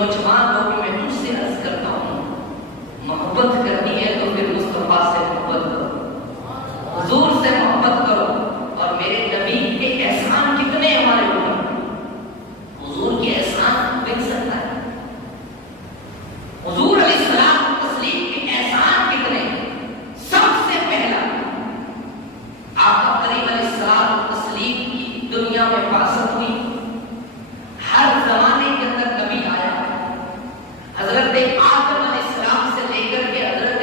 نوجوان ہو کہ میں تجھ سے عرض کرتا ہوں محبت کرنی ہے تو پھر مصطفیٰ سے محبت کرو، حضور سے محبت کرو۔ اور میرے نبی کے احسان کتنے ہمارے اوپر، حضور کے احسان مل سکتا ہے؟ حضور علیہ السلام تسلیم کے احسان کتنے؟ سب سے پہلا آقا کریم علیہ السلام تسلیم کی دنیا میں بعثت ہوئی، ہر زمانے کے اندر نبی آیا، حضرت آدم علیہ السلام سے لے کر کے حضرت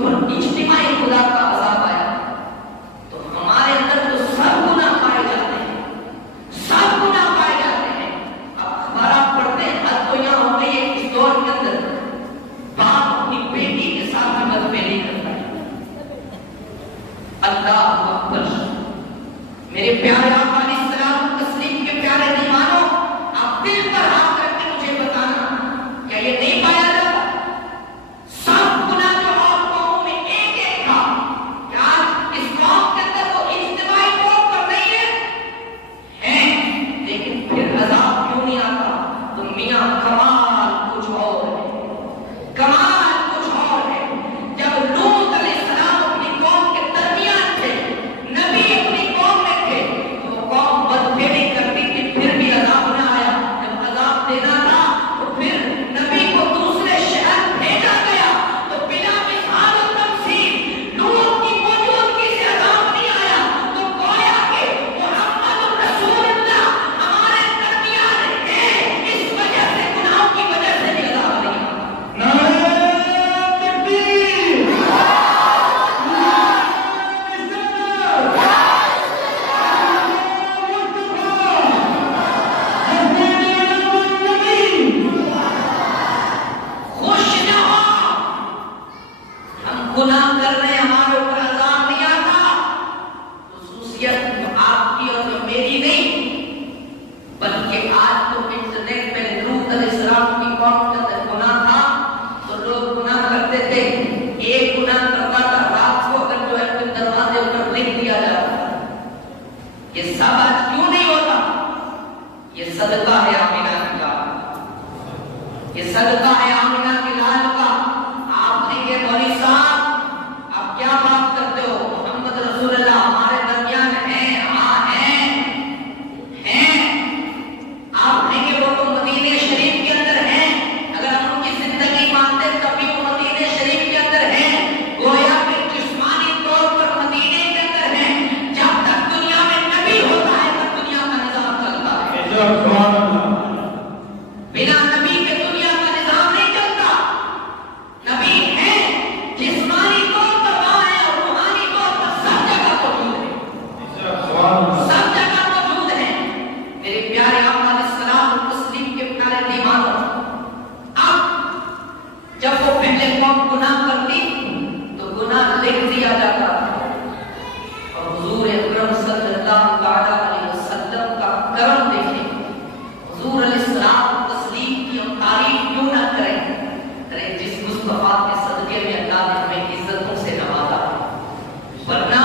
اوپر اجتماعی خدا کا عذاب آیا تو ہمارے اندر تو سب گناہ پائے جاتے ہیں، سب گناہ پائے جاتے ہیں۔ اب ہمارا پڑھتے ہیں حد تو یہاں ہو گئی ہے اس دور کے اندر باپ اپنی بیٹی کے ساتھ بدفعلی کرتا ہے۔ اللہ اکبر۔ میرے پیارے آقا علیہ السلام تسلیم کے پیارے دیوانوں، آپ دل پر ہاتھ رکھ کے مجھے بتانا کیا یہ نہیں پایا جاتا؟ سب گناہ جو اور قوموں میں ایک ایک تھا، کیا اس قوم کے اندر وہ اجتماعی طور پر نہیں ہے؟ لیکن پھر عذاب کیوں نہیں آتا؟ تو میاں کمال کچھ اور ہے، کمال کچھ اور ہے۔ جب لوط علیہ السلام اپنی قوم کے درمیان تھے، نبی اپنی قوم میں تھے، تو وہ قوم بدفعلی کرتی تھی، پھر بھی عذاب نہ آیا۔ جب عذاب دینا تھا تو پھر نبی کو دوسرے شہر بھیجا گیا، تو بلا مثال و تمثیل لوط کی موجودگی سے عذاب نہیں آیا۔ تو گویا کہ محمد رسول اللہ ہمارے درمیان ہے، اس وجہ سے گناہوں کی وجہ سے بھی عذاب نہیں آتا۔ خوش نہ ہو، ہم گناہ کر رہے ہیں، ہمارے اوپر عذاب نہیں آتا۔ خصوصیت آپ کی اور میری نہیں، بلکہ آج تو انٹرنیٹ پہ لوط علیہ السلام کی قوم کے اندر گناہ تھا تو لوگ گناہ کرتے تھے، ایک گناہ کرتا تھا، رات کو اگر جو ہے پھر دروازے پر لکھ دیا جاتا تھا۔ یہ سب آج کیوں نہیں ہوتا؟ یہ صدقہ ہے آمینہ کی لال، یہ صدقہ ہے آمینہ کی لال کا۔ آپ کہیں گے مولوی صاحب آپ کیا بات کرتے ہو؟ محمد رسول اللہ ہمارے درمیان ہیں، ہاں ہیں۔ آپ کہیں گے وہ تو مدینے شریف کے اندر ہیں، اگر ہم ان کی زندگی مانتے تبھی وہ مدینے شریف کے اندر ہیں، گویا کہ جسمانی طور پر مدینے کے اندر ہیں۔ جب تک دنیا میں نبی ہوتا ہے تب دنیا کا نظام چلتا ہے، بنا نبی کے دنیا کا نظام نہیں چلتا۔ نبی ہے، جسمانی طور پر وہاں ہے اور روحانی طور پر سب جگہ موجود ہے، سب جگہ موجود ہے۔ میرے پیارے آقا علیہ السلام تسلیم کے پیارے دیوانوں، اب جب وہ پہلے قوم گناہ کرتی تو گناہ لکھ دیا جاتا تھا، اور حضور اکرم صلی اللہ تعالی علیہ وسلم کا کرم دیکھیں۔ حضور علیہ السلام تسلیم کی ہم تعریف کیوں نہ کریں؟ ارے جس مصطفیٰ کے صدقے میں اللہ نے ہمیں عزتوں سے نوازا ہے، ورنہ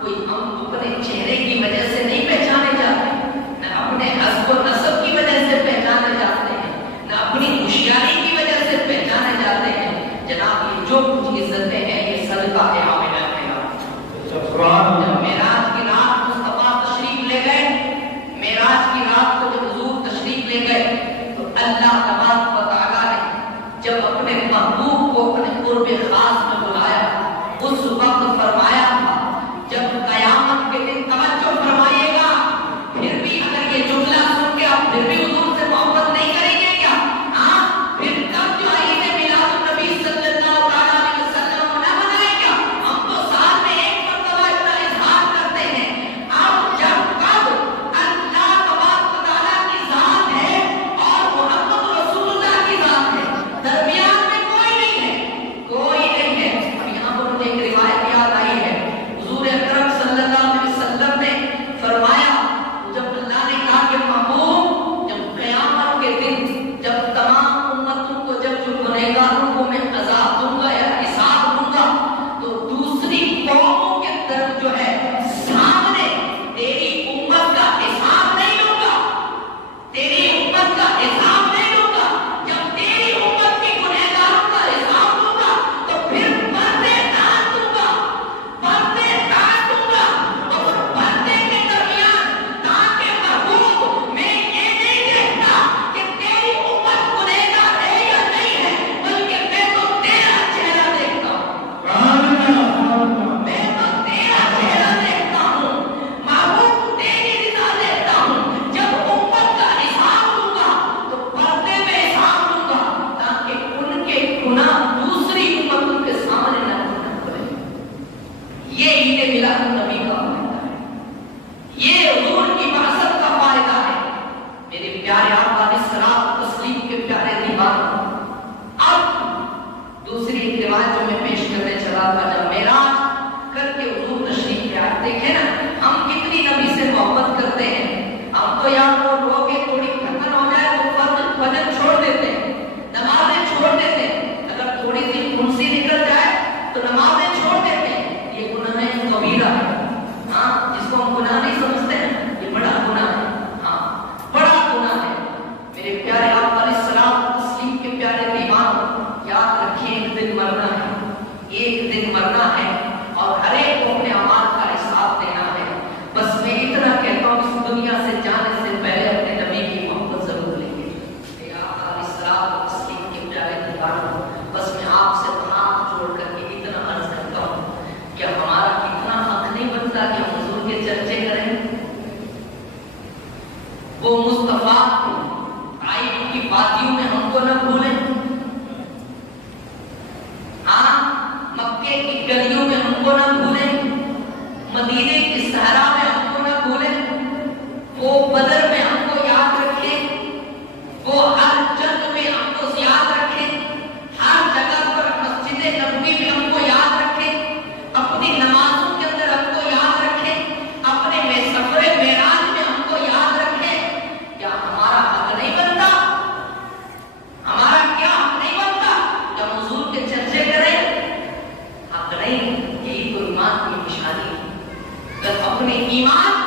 کوئی ہم اپنے چہرے کی وجہ سے نہیں پہچانے جاتے، نہ اپنے حسب و نسب کی وجہ سے پہچانے جاتے ہیں، نہ اپنی ہوشیاری کی وجہ سے پہچانے جاتے ہیں۔ جناب یہ جو کچھ عزتیں ہیں یہ صدقہ ہے آمینہ کے نام۔ جب معراج کی رات مصطفیٰ تشریف لے گئے، معراج کی رات کو جب حضور تشریف لے گئے تو اللہ تبارک و تعالیٰ نے جب اپنے محبوب کو اپنے قرب خاص میں بلایا، اس وقت فرمایا تھا جب قیامت کے دن توجہ فرمائیے گا، پھر بھی اگر یہ جملہ سن کے آپ پھر بھی حضور سے محبت نہیں کریں گے کیا؟ ہاں، پھر تب جو عید میلاد النبی صلی اللہ تعالیٰ علیہ وسلم نہ منائیں کیا؟ ہم تو سال میں ایک مرتبہ اتنا یہ عید میلاد النبی کا فائدہ ہے، یہ حضور کی بعثت کا فائدہ ہے۔ میرے پیارے آقا علیہ الصلوۃ والتسلیم کے پیارے دیوانوں، اب دوسری ایک روایت جو میں پیش کرنے چلا تھا، جب معراج کر کے حضور تشریف لے آئے، دیکھیں نا ہم کتنی نبی سے محبت کرتے ہیں۔ ہم تو یار وہ لوگ تھوڑی تھکن ہو جائے تو فجر چھوڑ دیتے ہیں، نمازیں چھوڑ دیتے ہیں، اگر تھوڑی سی پھنسی نکل جائے تو نمازیں چھوڑ دیتے ہیں۔ یہ گناہ کبیرہ ہے، ہاں جس کو ہم گناہ نہیں سمجھتے ہیں، یہ بڑا گناہ ہے، ہاں بڑا گناہ ہے۔ میرے پیارے آقا علیہ السلام تسلیم کے پیارے دیوان، یاد رکھیں ایک دن مرنا ہے، ایک دن مرنا ہے اور ہر ایک کو اپنے اعمال کا حساب دینا ہے۔ بس میں اتنا کہتا ہوں اس دنیا سے جانے سے پہلے اپنے نبی کی محبت ضرور لیں گے۔ میرے آقا علیہ السلام تسلیم کے پیارے دیوان، بس میں آپ سے ہاتھ جوڑ کر کے اتنا عرض کرتا ہوں، کیا ہمارا اتنا حق نہیں بنتا کہ ہم حضور کے چرچے کریں؟ وہ مصطفیٰ طائف کی وادیوں میں ہم کو نہ بھولیں، ہاں مکے کی گلیوں میں ہم کو نہ بھولیں، مدینے کی صحرا میں ہم کو نہ بھولیں، وہ بدر میں ہم کو یاد رکھیں، وہ ہر جنگ میں ہم کو یاد رکھیں، ہر جگہ پر مسجد نبوی میں ہم کو یاد رکھیں، اپنی نمازوں کے اندر ہم کو یاد رکھیں، اپنے میں سفر معراج میں ہم کو یاد رکھیں۔ کیا ہمارا حق نہیں بنتا؟ ہمارا کیا حق نہیں بنتا کہ ہم حضور کے چرچے کریں؟ حق نہیں، یہی تو ایمان کی نشانی ہے۔ جب اپنے ایمان